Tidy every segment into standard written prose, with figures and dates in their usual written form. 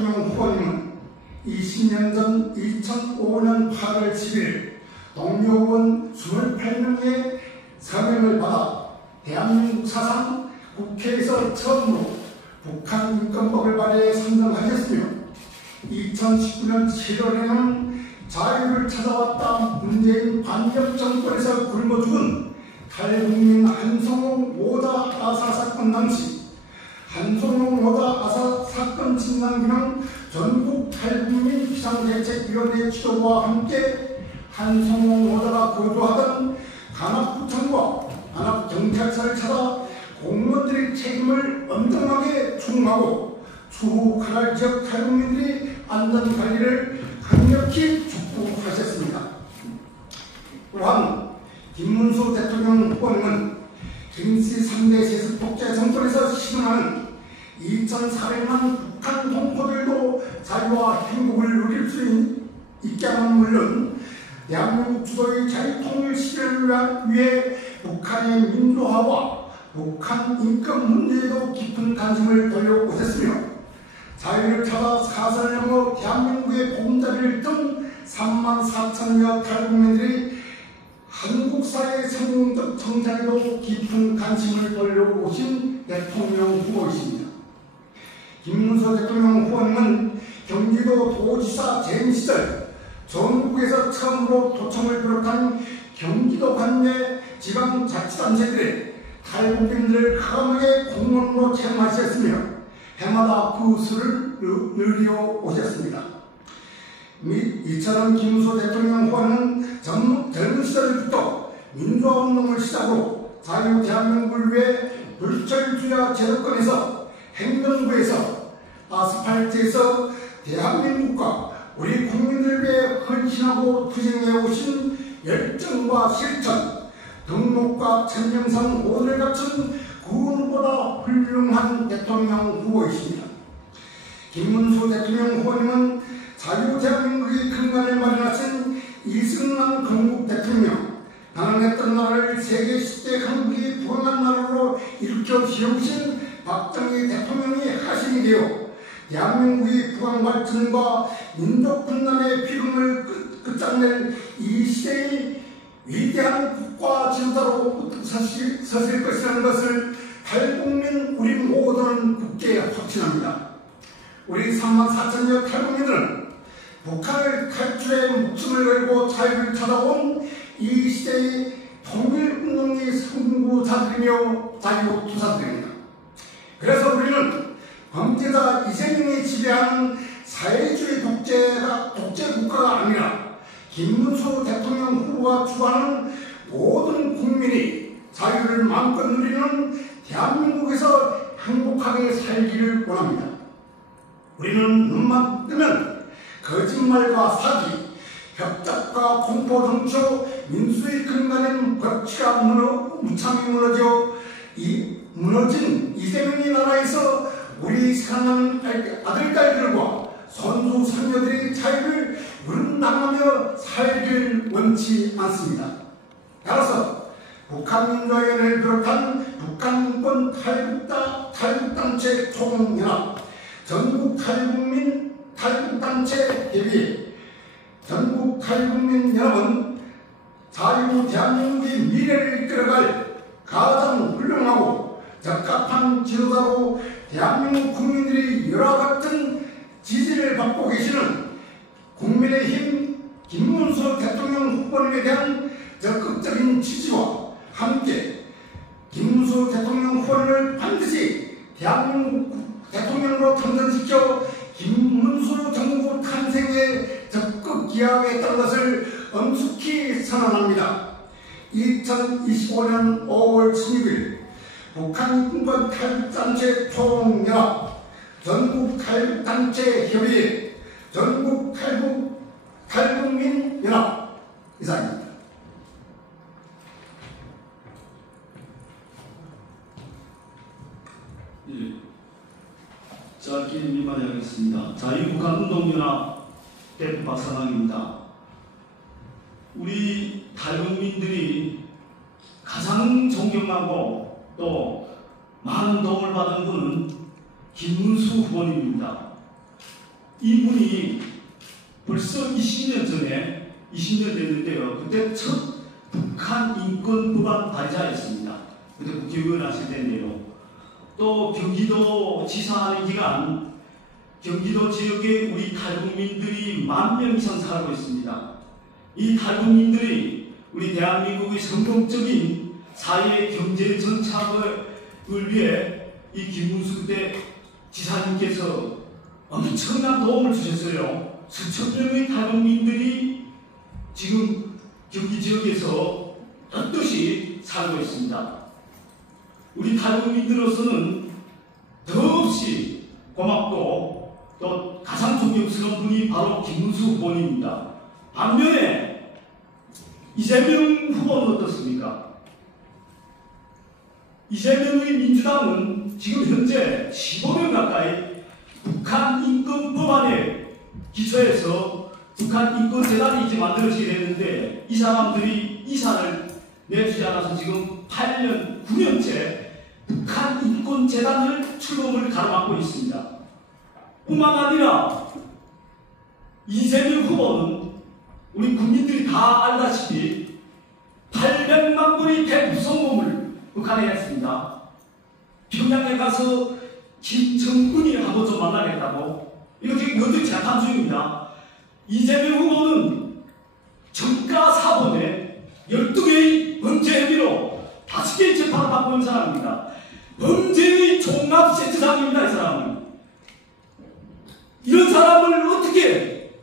대통령 후보님은 20년 전 2005년 8월 10일 동료원 28명의 서명을 받아 대한민국 사상 국회에서 처음으로 북한 인권법을 발의해 선정하셨으며 2019년 7월에는 자유를 찾아왔다 문재인 반격 정권에서 굶어 죽은 탈북민 한송홍 오다 아사 사건 당시 한송홍 오다 아사 사건 진상규명 전국 탈북민 비상대책위원회 지도부와 함께 한송홍 오다가 거주하던 관악구청과 관악경찰서를 찾아 공무원들의 책임을 엄정하게 추궁하고 추후 관할 지역 탈북민들의 안전관리를 강력히 촉구하셨습니다. 또한 김문수 대통령 후보님은 김씨 3대 세습 독재 정권에서 실현하는 2,400만 북한 동포들도 자유와 행복을 누릴 수 있게 하는 물론 대한민국 주도의 자유통일 실현을 위해 북한의 민주화와 북한 인권 문제에도 깊은 관심을 돌려오셨으며 자유를 찾아 사선을 넘어 대한민국의 보금자리를 뜬 34,000여 탈북민들이 한국 사회의 성공적 성장에도 깊은 관심을 돌려오신 대통령 후보이십니다. 김문수 대통령 후보님은 경기도 도지사 재임 시절 전국에서 처음으로 도청을 비롯한 경기도 관내 지방자치단체들의 탈북민들을 과감하게 공무원으로 채용하셨으며 해마다 그 수를 늘려 오셨습니다. 이처럼 김문수 대통령 후보는 젊은 시절부터 민주화운동을 시작으로 자유 대한민국을 위해 불철주야 제도권에서 행정부에서 아스팔트에서 대한민국과 우리 국민을 위해 헌신하고 투쟁해 오신 열정과 실천, 등록과 천명상 모두를 갖춘 그 누구보다 훌륭한 대통령 후보이십니다. 김문수 대통령 후보님은 자유 대한민국의 근간을 마련하신 이승만 건국 대통령, 가난했던 나라를 세계 10대 한국이 부강한 나라로 일으켜 세우신 박정희 대통령이 하신이 되어 대한민국의 부강 발전과 민족 분단의 비극을 끝장낼 이 시대의 위대한 국가 지도자로 서실 것이라는 것을 탈북민 우리 모두는 굳게 확신합니다. 우리 34,000여 탈북민들은 북한을 탈출해 목숨을 걸고 자유를 찾아온 이 시대의 통일운동의 선구자들이며 자유투사들입니다. 그래서 우리는 범죄자 이재명이 지배하는 사회주의 독재 국가가 아니라 김문수 대통령 후보가 추구하는 모든 국민이 자유를 마음껏 누리는 대한민국에서 행복하게 살기를 원합니다. 우리는 눈만 뜨면 거짓말과 사기, 협잡과 공포 정초, 민수의 근간인 법치가 무참히 무너진 이재명의 나라에서 우리 사랑하는 아들딸들과 손주 손녀들의 자유를 무릅나가며 살길 원치 않습니다. 따라서 북한민주화위원회를 비롯한 북한인권 탈북단체 총연합, 전국 탈북단체 협의회, 전국 탈북민연합은 자유 대한민국의 미래를 이끌어갈 가장 훌륭하고 적합한 지도자로 대한민국 국민들이 열화 같은 지지를 받고 계시는 국민의힘 김문수 대통령 후보님에 대한 적극적인 지지와 함께 김문수 대통령 후보를 반드시 대한민국 대통령으로 당선시켜 김문수 정부 탄생에 적극 기여하겠다는 것을 엄숙히 선언합니다. 2025년 5월 16일 북한인권 탈북단체 총연합, 전국 탈북단체 협의회, 전국 탈북민연합 이상입니다. 예, 짧게 민반하겠습니다. 자유북한운동연합 대표 박사장입니다. 우리 탈북민들이 가장 존경하고 또 많은 도움을 받은 분은 김문수 후보님입니다. 이분이 벌써 20년 전에 20년 됐는데요. 그때 첫 북한 인권법안 발의자였습니다. 그때 국회의원 하실 때인데요. 또 경기도 지사하는 기간 경기도 지역에 우리 탈북민들이 10,000명 이상 살고 있습니다. 이 탈북민들이 우리 대한민국의 성공적인 사회 경제 정착을 위해 이 김문수 때 지사님께서 엄청난 도움을 주셨어요. 수천 명의 탈북민들이 지금 경기 지역에서 떳떳이 살고 있습니다. 우리 탈북민들로서는 더없이 고맙고 또 가장 존경스러운 분이 바로 김문수 후보입니다. 반면에 이재명 후보는 어떻습니까? 이재명의 민주당은 지금 현재 15년 가까이 북한 인권법안에 기초해서 북한 인권재단이 이제 만들어지게 됐는데 이 사람들이 이사를 내주지 않아서 지금 8년, 9년째 북한 인권재단을 출범을 가로막고 있습니다. 뿐만 아니라 이재명 후보는 우리 국민들이 다 알다시피 800만 불의 대구성공을 북한에 했습니다. 평양에 가서 김정은이 하고 좀 만나겠다고 이렇게 거듭 재판 중입니다. 이재명 후보는 정가 사본에 12개의 범죄 혐의로 5개의 재판을 받고 있는 사람입니다. 범죄의 종합 세트장입니다. 이 사람은. 이런 사람을 어떻게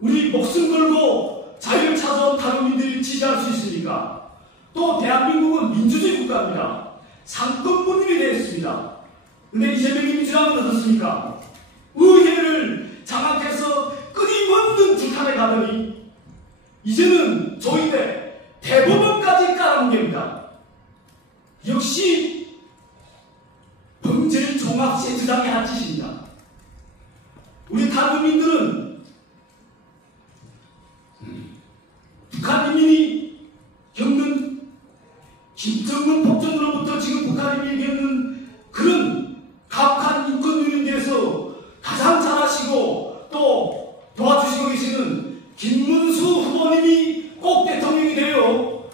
우리 목숨 걸고 자유를 찾아온 탈북민들이 지지할 수 있습니까? 또 대한민국은 민주주의 국가입니다. 상권분립이 되어 있습니다. 근데 이재명이 민주당은 어떻습니까? 의회를 장악해서 끊임없는 북한에 가더니 이제는 조이대 대법원까지 깔아놓습니다. 역시 범죄의 종합세트장의 한 짓입니다. 우리 탈북민들은 북한 인민이 겪는 김정은 폭정으로부터 지금 북한 인민이 겪는 그런 가혹한 인권 누리는 데서 가장 잘하시고 또 도와주시고 계시는 김문수 후보님이 꼭 대통령이 되어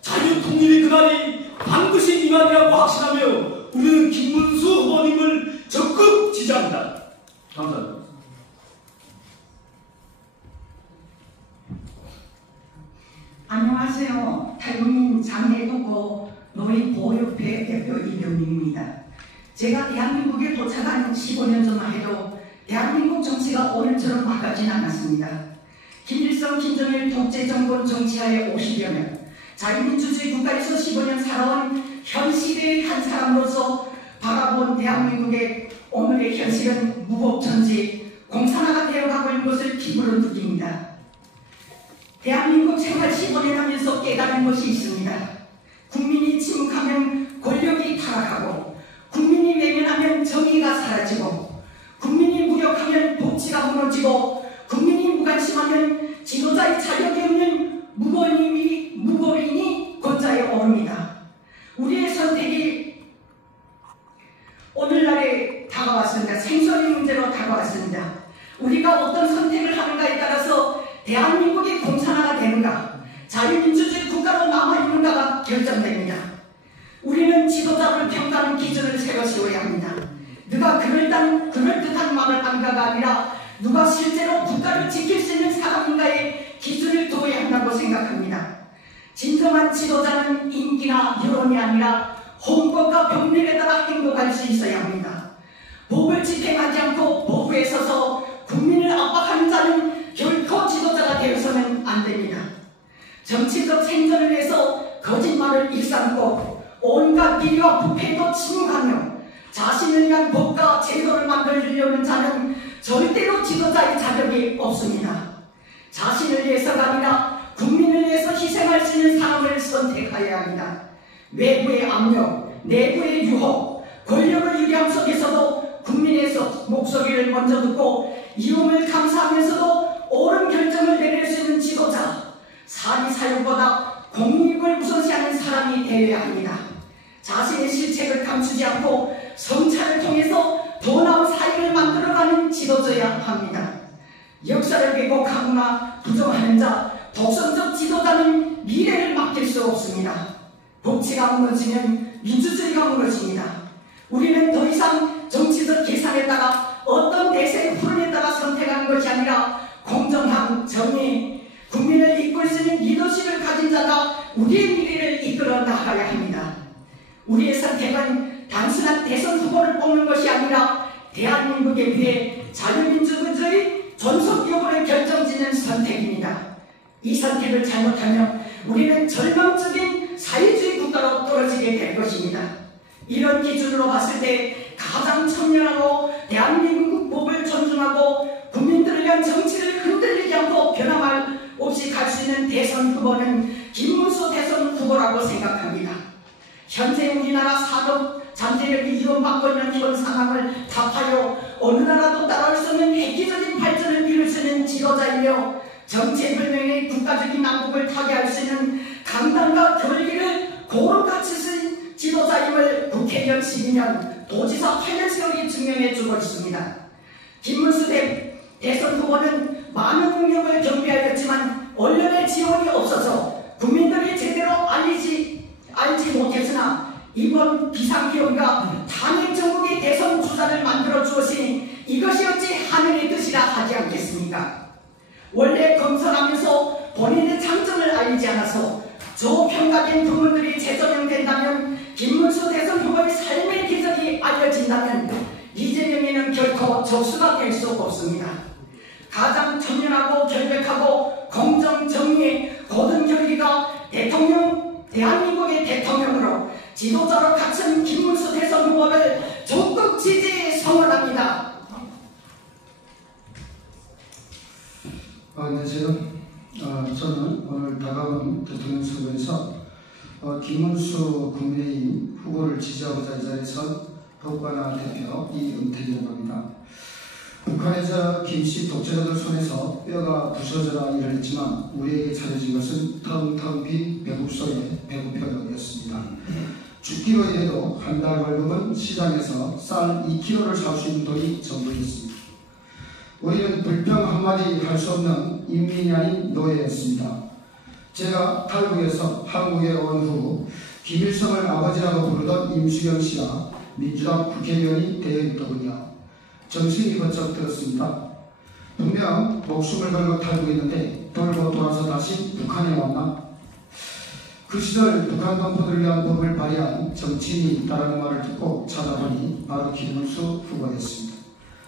자유통일의 그날이 반드시 임하리라고 확신하며 우리는 김문수 후보님을 적극 지지합니다. 감사합니다. 안녕하세요. 탈북민 장애도고 노인보육회 대표 이병민입니다. 제가 대한민국에 도착한 15년 전만 해도 대한민국 정치가 오늘처럼 막아진 않았습니다. 김일성, 김정일 독재정권 정치하에 50여 년, 자유민주주의 국가에서 15년 살아온 현 시대의 한 사람으로서 바라본 대한민국의 오늘의 현실은 무법천지 공산화가 되어가고 있는 것을 피부로 느낍니다. 대한민국 생활 15년 하면서 깨달은 것이 있습니다. 국민이 침묵하면 권력이 타락하고, 국민이 외면하면 정의가 사라지고, 국민이 무력하면 법치가 무너지고, 국민이 무관심하면 지도자의 자격이 없는 무고인이 권좌에 오릅니다. 우리의 선택이 오늘날에 다가왔습니다. 생존의 문제로 다가왔습니다. 우리가 어떤 선택을 하는가에 따라서 대한민국이 공산화가 되는가, 자유민주주의 국가로 남아있는가가 결정됩니다. 우리는 지도자를 평가하는 기준을 새로 세워야 합니다. 누가 그럴듯한 말을 한가가 아니라 누가 실제로 국가를 지킬 수 있는 사람인가에 기준을 둬야 한다고 생각합니다. 진정한 지도자는 인기나 여론이 아니라 헌법과 법률에 따라 행동할 수 있어야 합니다. 법을 집행하지 않고 보호에 서서 국민을 압박하는 자는 결코 지도자가 되어서는 안 됩니다. 정치적 생존을 위해서 거짓말을 일삼고 온갖 비리와 부패도 침묵하며 자신을 위한 법과 제도를 만들려는 자는 절대로 지도자의 자격이 없습니다. 자신을 위해서가 아니라 국민을 위해서 희생할 수 있는 사람을 선택하여야 합니다. 외부의 압력, 내부의 유혹, 권력을 유리함 속에서도 국민의 목소리를 먼저 듣고 이움을 감사하면서도 옳은 결정을 내릴 수 있는 지도자, 사리 사욕보다 공익을 우선시하는 사람이 되어야 합니다. 자신의 실책을 감추지 않고 성찰을 통해서 더 나은 사회를 사회를 만들어가는 지도자야 합니다. 역사를 왜곡하거나 부정하는 자, 독선적 지도자는 미래를 맡길 수 없습니다. 법치가 무너지면 민주주의가 무너집니다. 우리는 더 이상 정치적 계산에 따라 어떤 대세의 흐름에 따라 선택하는 것이 아니라 공정함, 정의, 국민을 이끌 수 있는 리더십을 가진 자가 우리의 미래를 이끌어 나가야 합니다. 우리의 선택은 단순한 대선 후보를 뽑는 것이 아니라 대한민국의 미래, 자유민주주의 존속 여부를 결정짓는 선택입니다. 이 선택을 잘못하면 우리는 절망적인 사회주의 국가로 떨어지게 될 것입니다. 이런 기준으로 봤을 때 가장 청렴하고 대한민국 법을 존중하고 국민들을 위한 정치를 흔들리지 않고 변화말 없이 갈 수 있는 대선 후보는 김문수 대선 후보라고 생각합니다. 현재 우리나라 산업 잠재력이 이용받고 있는 현 상황을 타파하여 어느 나라도 따라올 수 없는 획기적인 발전을 이룰 수 있는 지도자이며 정체불명의 국가적인 난국을 타개할 수 있는 강단과 결기를 고루 갖추신 지도자임을 국회의원 12년, 도지사 8년 세월이 증명해주고 있습니다. 김문수 대선 후보는 많은 능력을 경비하였지만 언론의 지원이 없어서 국민들이 제대로 알지 못했으나 이번 비상기업과 탄핵 정국의 대선 주자를 만들어 주었으니 이것이 어찌 하늘의 뜻이라 하지 않겠습니까? 원래 검선하면서 본인의 장점을 알리지 않아서 저평가된 부분들이 재조명된다면 김문수 대선 후보의 삶의 기적이 알려진다면 이재명에는 결코 적수가 될 수 없습니다. 가장 청렴하고 결백하고 공정 정의의 고든 결의가 대한민국의 대통령으로 지도자로 갖춘 김문수 대선 후보를 적극 지지 성원합니다. 안녕하세요. 저는 오늘 다가오는 대통령 선거에서 김문수 국민의힘 후보를 지지하고자 이 자리에 선 법관화 대표 이은택이라고 합니다. 북한에서 김씨 독재자들 손에서 뼈가 부서져라 일을 했지만 우리에게 차려진 것은 텅텅 빈 배급소의 배급표였습니다. 죽기로 일해도 한 달 월급은 시장에서 쌀 2kg를 살 수 있는 돈이 전부였습니다. 우리는 불평 한마디 할 수 없는 인민이 아닌 노예였습니다. 제가 탈북에서 한국에 온 후 김일성을 아버지라고 부르던 임수경 씨가 민주당 국회의원이 되어 있더군요. 정신이 번쩍 들었습니다. 분명 목숨을 걸고 탈북했는데 돌고 돌아서 다시 북한에 왔나? 그 시절 북한 동포들을 위한 법을 발의한 정치인이 있다는 말을 듣고 찾아보니 바로 김문수 후보였습니다.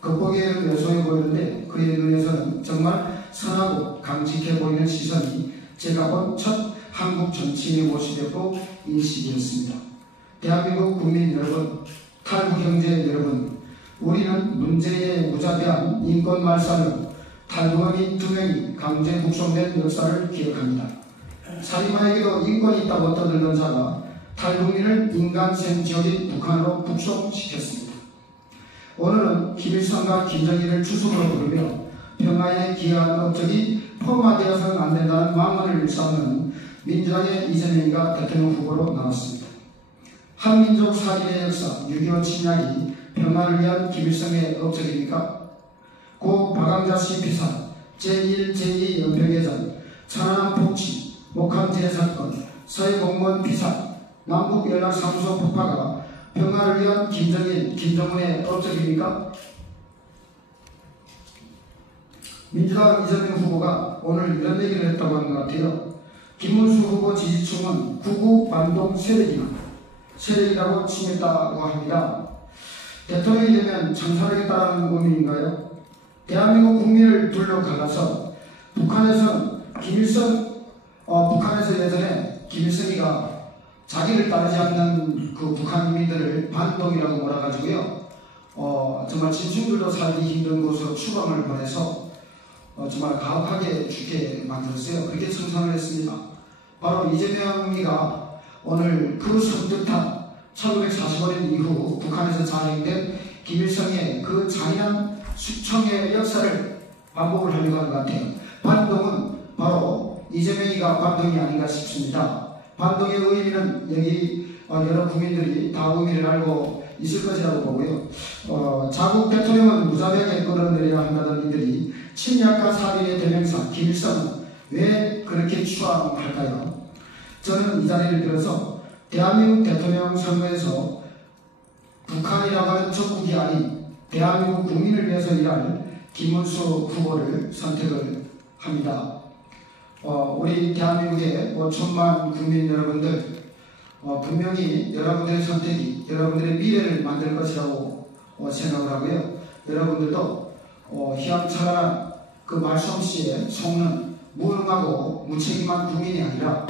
겉보기에는 왜소해 보이는데 그의 눈에서는 정말 선하고 강직해 보이는 시선이 제가 본 첫 한국 정치인의 모습이었고 인식이었습니다. 대한민국 국민 여러분, 탈북 형제 여러분, 우리는 문재인의 무자비한 인권 말살로 탈북민이 2명이 강제 북송된 역사를 기억합니다. 살인마에게도 인권이 있다고 떠들던 자가 탈북민을 인간생 지역인 북한으로 북송시켰습니다. 오늘은 김일성과 김정일을 주석으로 부르며 평화에 기여한 업적이 포함되어서는 안 된다는 망언을 일삼는 민주당의 이재명이가 대통령 후보로 나왔습니다. 한민족 살인의 역사 6.25 침략이 평화를 위한 김일성의 업적입니까? 고 박광자씨 피살, 제1, 제2 연평해전, 천안함 폭치, 목함제 사건, 서해공무원 피살, 남북연락사무소 폭파가 평화를 위한 김정일, 김정은의 업적입니까? 민주당 이재명 후보가 오늘 이런 얘기를 했다고 하는 것 같아요. 김문수 후보 지지층은 구구 반동 세력이라고 칭했다고 합니다. 대통령이 되면 창살하겠다는 의미인가요? 대한민국 국민을 둘러 갈라서 북한에서 예전에 김일성이가 자기를 따르지 않는 그 북한 인민들을 반동이라고 몰아가지고요. 정말 짐승들도 살기 힘든 곳으로 추방을 보내서 정말 가혹하게 죽게 만들었어요. 그렇게 청산을 했습니다. 바로 이재명이가 오늘 그 섬뜩한 1945년 이후 북한에서 자행된 김일성의 그 잔인한 숙청의 역사를 반복을 하려고 하는 것 같아요. 반동은 바로 이재명이가 반동이 아닌가 싶습니다. 반동의 의미는 여기 여러 국민들이 다 의미를 알고 있을 것이라고 보고요. 자국 대통령은 무자비하게 끌어내려야 한다는 이들이 침략과 살인의 대명사 김일성은 왜 그렇게 추앙할까요? 저는 이 자리를 빌어서 대한민국 대통령 선거에서 북한이라고 하는 적국이 아닌 대한민국 국민을 위해서 일할 김문수 후보를 선택을 합니다. 우리 대한민국의 5천만 국민 여러분들, 분명히 여러분들의 선택이 여러분들의 미래를 만들 것이라고 생각을 하고요. 여러분들도 희망찬란한 그 말솜씨에 속는 무능하고 무책임한 국민이 아니라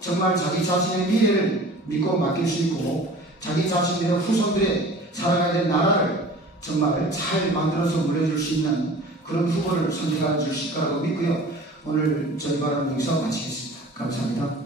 정말 자기 자신의 미래를 믿고 맡길 수 있고 자기 자신의 후손들의 살아가야 될 나라를 정말 잘 만들어서 물려줄 수 있는 그런 후보를 선택해 주실 거라고 믿고요. 오늘 저희 발언 여기서 마치겠습니다. 감사합니다.